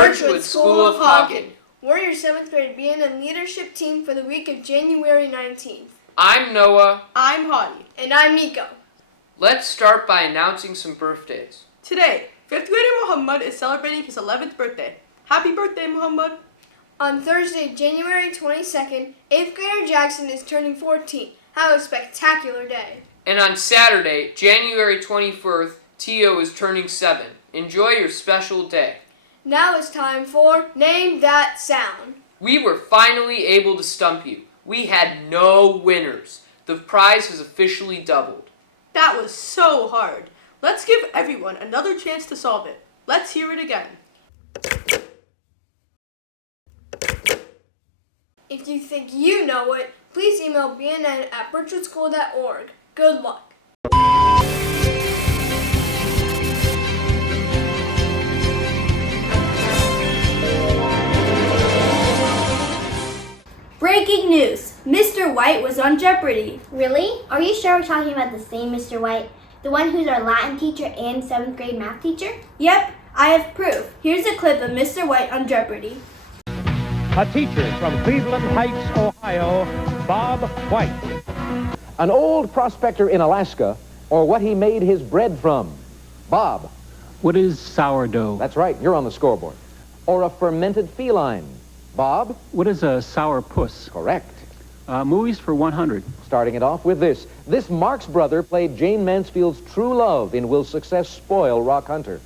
Birchwood School of Hawken. We're your 7th grade BNN leadership team for the week of January 19th. I'm Noah. I'm Hadi. And I'm Nico. Let's start by announcing some birthdays. Today, 5th grader Muhammad is celebrating his 11th birthday. Happy birthday, Muhammad. On Thursday, January 22nd, 8th grader Jackson is turning 14. Have a spectacular day. And on Saturday, January 21st, Tio is turning 7. Enjoy your special day. Now it's time for Name That Sound. We were finally able to stump you. We had no winners. The prize has officially doubled. That was so hard. Let's give everyone another chance to solve it. Let's hear it again. If you think you know it, please email bnn@birchwoodschool.org. Good luck. Breaking news! Mr. White was on Jeopardy! Really? Are you sure we're talking about the same Mr. White? The one who's our Latin teacher and 7th grade math teacher? Yep, I have proof. Here's a clip of Mr. White on Jeopardy! A teacher from Cleveland Heights, Ohio, Bob White. An old prospector in Alaska, or what he made his bread from. Bob. What is sourdough? That's right, you're on the scoreboard. Or a fermented feline. Bob. What is a sour puss? Correct. Movies for 100. Starting it off with this. This Marx brother played Jane Mansfield's true love in Will Success Spoil Rock Hunter.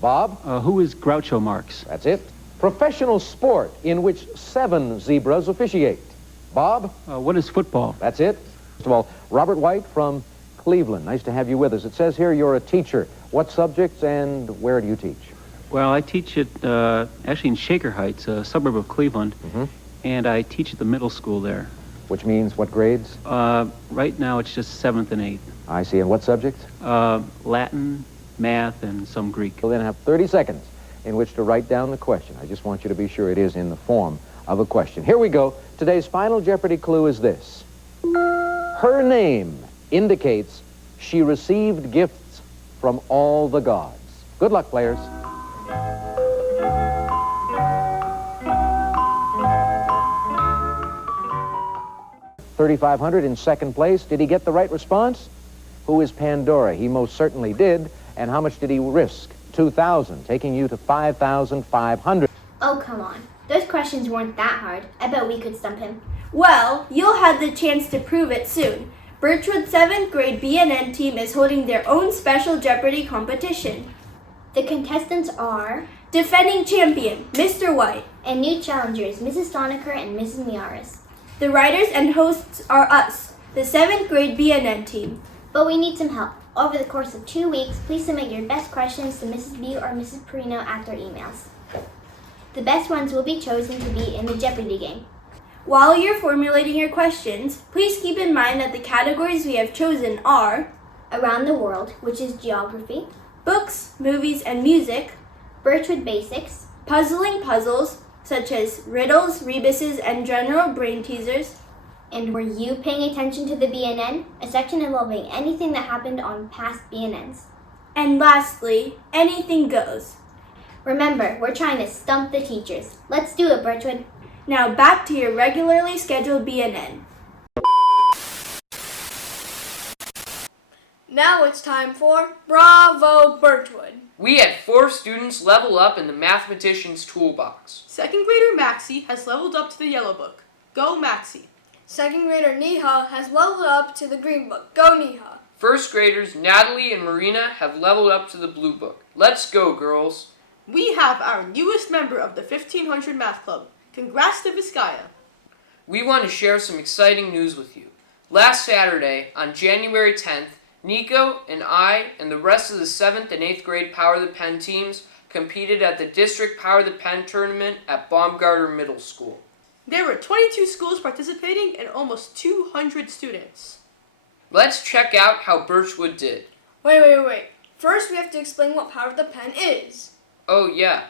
Bob. Who is Groucho Marx? That's it. Professional sport in which 7 zebras officiate. Bob. What is football? That's it. First of all, Robert White from Cleveland. Nice to have you with us. It says here you're a teacher. What subjects and where do you teach? Well, I teach at, actually in Shaker Heights, a suburb of Cleveland, and I teach at the middle school there. Which means what grades? Right now it's just 7th and 8th. I see. And what subjects? Latin, math, and some Greek. You'll then have 30 seconds in which to write down the question. I just want you to be sure it is in the form of a question. Here we go. Today's final Jeopardy clue is this. Her name indicates she received gifts from all the gods. Good luck, players. $3,500 in second place. Did he get the right response? Who is Pandora? He most certainly did. And how much did he risk? $2,000, taking you to $5,500. Oh, come on. Those questions weren't that hard. I bet we could stump him. Well, you'll have the chance to prove it soon. Birchwood 7th grade BNN team is holding their own special Jeopardy competition. The contestants are Defending champion, Mr. White. and new challengers, Mrs. Stoniker and Mrs. Miaris. The writers and hosts are us, the 7th grade BNN team. But we need some help. Over the course of 2 weeks, please submit your best questions to Mrs. B or Mrs. Perino at their emails. The best ones will be chosen to be in the Jeopardy game. While you're formulating your questions, please keep in mind that the categories we have chosen are Around the World, which is geography, books, movies, and music, Birchwood Basics, puzzling puzzles, such as riddles, rebuses, and general brain teasers, and Were You Paying Attention to the BNN? A section involving anything that happened on past BNNs. and lastly, anything goes. Remember, we're trying to stump the teachers. Let's do it, Birchwood. Now back to your regularly scheduled BNN. Now it's time for Bravo Birchwood. We had 4 students level up in the mathematician's toolbox. 2nd grader Maxie has leveled up to the yellow book. Go, Maxie. 2nd grader Neha has leveled up to the green book. Go Neha. 1st graders Natalie and Marina have leveled up to the blue book. Let's go, girls. We have our newest member of the 1500 Math Club. Congrats to Vizcaya. We want to share some exciting news with you. Last Saturday, on January 10th, Nico and I and the rest of the 7th and 8th grade Power the Pen teams competed at the District Power the Pen tournament at Baumgartner Middle School. There were 22 schools participating and almost 200 students. Let's check out how Birchwood did. Wait. First we have to explain what Power of the Pen is. Oh yeah,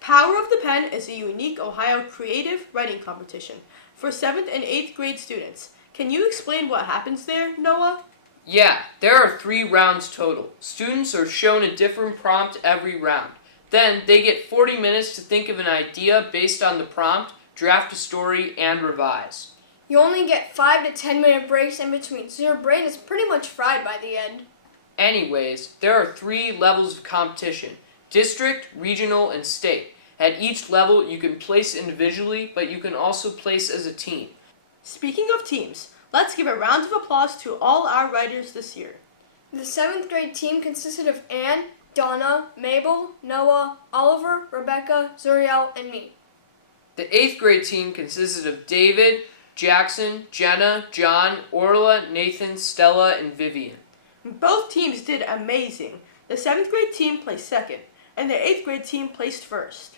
Power of the Pen is a unique Ohio creative writing competition for 7th and 8th grade students. Can you explain what happens there, Noah? Yeah, there are 3 rounds total. Students are shown a different prompt every round. Then they get 40 minutes to think of an idea based on the prompt, draft a story, and revise. You only get 5 to 10 minute breaks in between, so your brain is pretty much fried by the end. Anyways, there are 3 levels of competition: district, regional, and state. At each level, you can place individually, but you can also place as a team. Speaking of teams, let's give a round of applause to all our writers this year. The 7th grade team consisted of Anne, Donna, Mabel, Noah, Oliver, Rebecca, Zuriel, and me. The 8th grade team consisted of David, Jackson, Jenna, John, Orla, Nathan, Stella, and Vivian. Both teams did amazing. The 7th grade team placed second, and the 8th grade team placed first.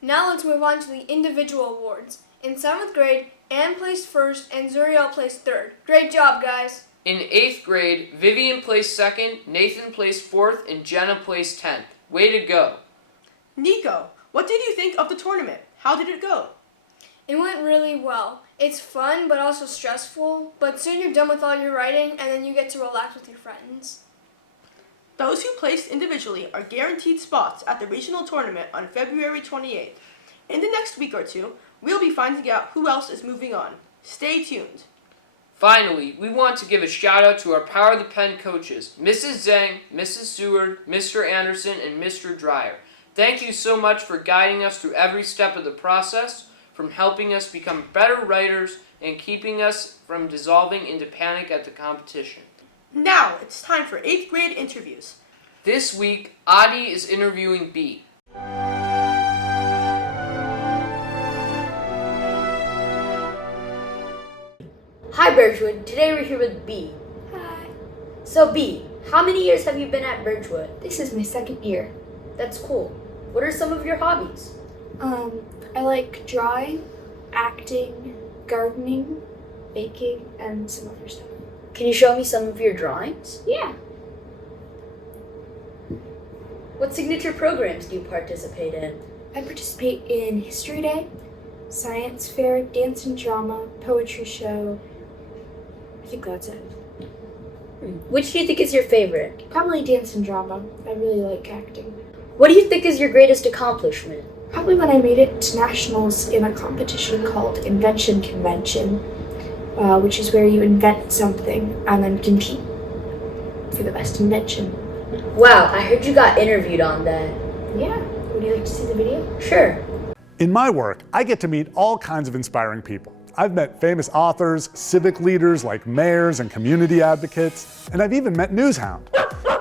Now let's move on to the individual awards. In 7th grade, Anne placed first and Zuriel placed third. Great job, guys! In 8th grade, Vivian placed second, Nathan placed 4th, and Jenna placed 10th. Way to go! Nico, what did you think of the tournament? How did it go? It went really well. It's fun, but also stressful, but soon you're done with all your writing, and then you get to relax with your friends. Those who placed individually are guaranteed spots at the regional tournament on February 28th. In the next week or two, we'll be finding out who else is moving on. Stay tuned. Finally, we want to give a shout out to our Power of the Pen coaches, Mrs. Zhang, Mrs. Seward, Mr. Anderson, and Mr. Dreyer. Thank you so much for guiding us through every step of the process, from helping us become better writers and keeping us from dissolving into panic at the competition. Now it's time for 8th grade interviews. This week, Adi is interviewing B. Hi Birchwood, today we're here with B. Hi. So B, how many years have you been at Birchwood? This is my 2nd year. That's cool. What are some of your hobbies? I like drawing, acting, gardening, baking, and some other stuff. Can you show me some of your drawings? Yeah. What signature programs do you participate in? I participate in History Day, Science Fair, Dance and Drama, Poetry Show. I think that's it. Which do you think is your favorite? Probably Dance and Drama. I really like acting. What do you think is your greatest accomplishment? Probably when I made it to nationals in a competition called Invention Convention, which is where you invent something and then compete for the best invention. Wow, I heard you got interviewed on that. Yeah. Would you like to see the video? Sure. In my work, I get to meet all kinds of inspiring people. I've met famous authors, civic leaders like mayors and community advocates, and I've even met Newshound.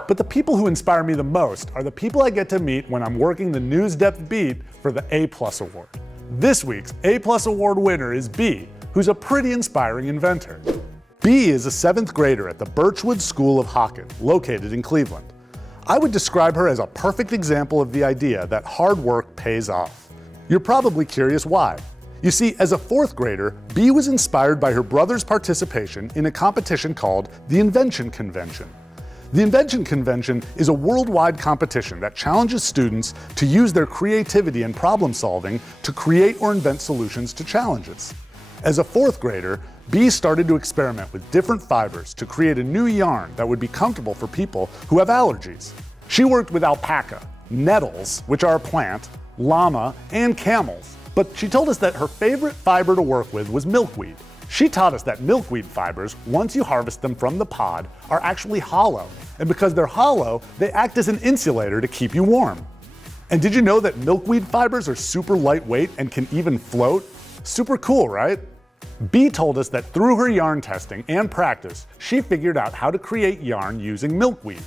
But the people who inspire me the most are the people I get to meet when I'm working the News Depth beat for the A+ Award. This week's A+ Award winner is B, who's a pretty inspiring inventor. B is a 7th grader at the Birchwood School of Hawken, located in Cleveland. I would describe her as a perfect example of the idea that hard work pays off. You're probably curious why. You see, as a 4th grader, B was inspired by her brother's participation in a competition called the Invention Convention. The Invention Convention is a worldwide competition that challenges students to use their creativity and problem solving to create or invent solutions to challenges. As a 4th grader, B started to experiment with different fibers to create a new yarn that would be comfortable for people who have allergies. She worked with alpaca, nettles, which are a plant, llama, and camels. But she told us that her favorite fiber to work with was milkweed. She taught us that milkweed fibers, once you harvest them from the pod, are actually hollow. And because they're hollow, they act as an insulator to keep you warm. And did you know that milkweed fibers are super lightweight and can even float? Super cool, right? B told us that through her yarn testing and practice, she figured out how to create yarn using milkweed.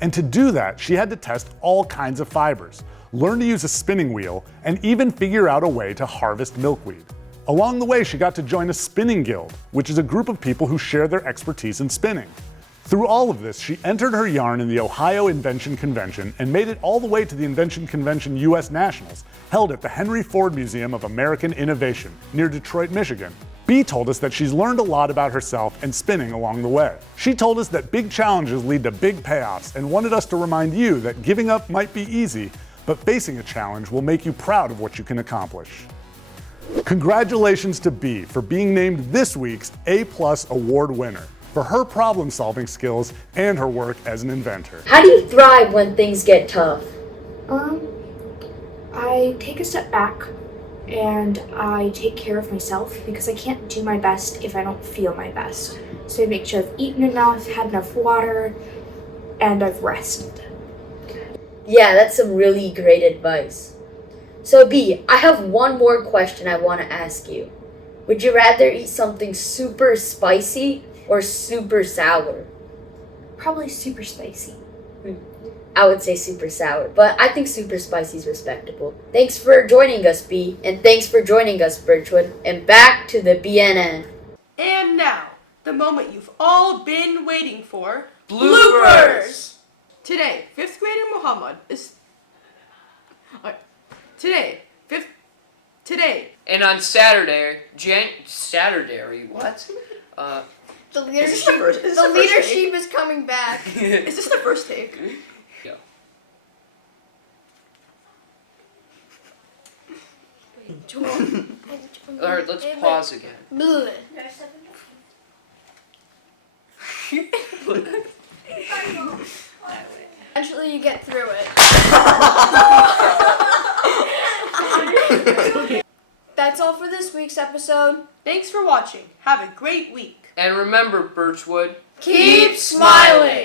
And to do that, she had to test all kinds of fibers, learn to use a spinning wheel, and even figure out a way to harvest milkweed. Along the way, she got to join a spinning guild, which is a group of people who share their expertise in spinning. Through all of this, she entered her yarn in the Ohio Invention Convention and made it all the way to the Invention Convention US Nationals, held at the Henry Ford Museum of American Innovation near Detroit, Michigan. B told us that she's learned a lot about herself and spinning along the way. She told us that big challenges lead to big payoffs and wanted us to remind you that giving up might be easy, but facing a challenge will make you proud of what you can accomplish. Congratulations to B for being named this week's A+ Award winner for her problem-solving skills and her work as an inventor. How do you thrive when things get tough? I take a step back and I take care of myself because I can't do my best if I don't feel my best. So I make sure I've eaten enough, had enough water, and I've rested. Yeah, that's some really great advice. So B, I have one more question I want to ask you. Would you rather eat something super spicy or super sour? Probably super spicy. I would say super sour, but I think super spicy is respectable. Thanks for joining us, B, and thanks for joining us, Birchwood. And back to the BNN. And now, the moment you've all been waiting for. Bloopers! Today, 5th grader Muhammad is... Today. And on Saturday, what? The Is this the first leadership is coming back. Is this the first take? Yeah. Alright, let's pause again. Bleh. Eventually you get through it. That's all for this week's episode. Thanks for watching. Have a great week. And remember, Birchwood, Keep smiling!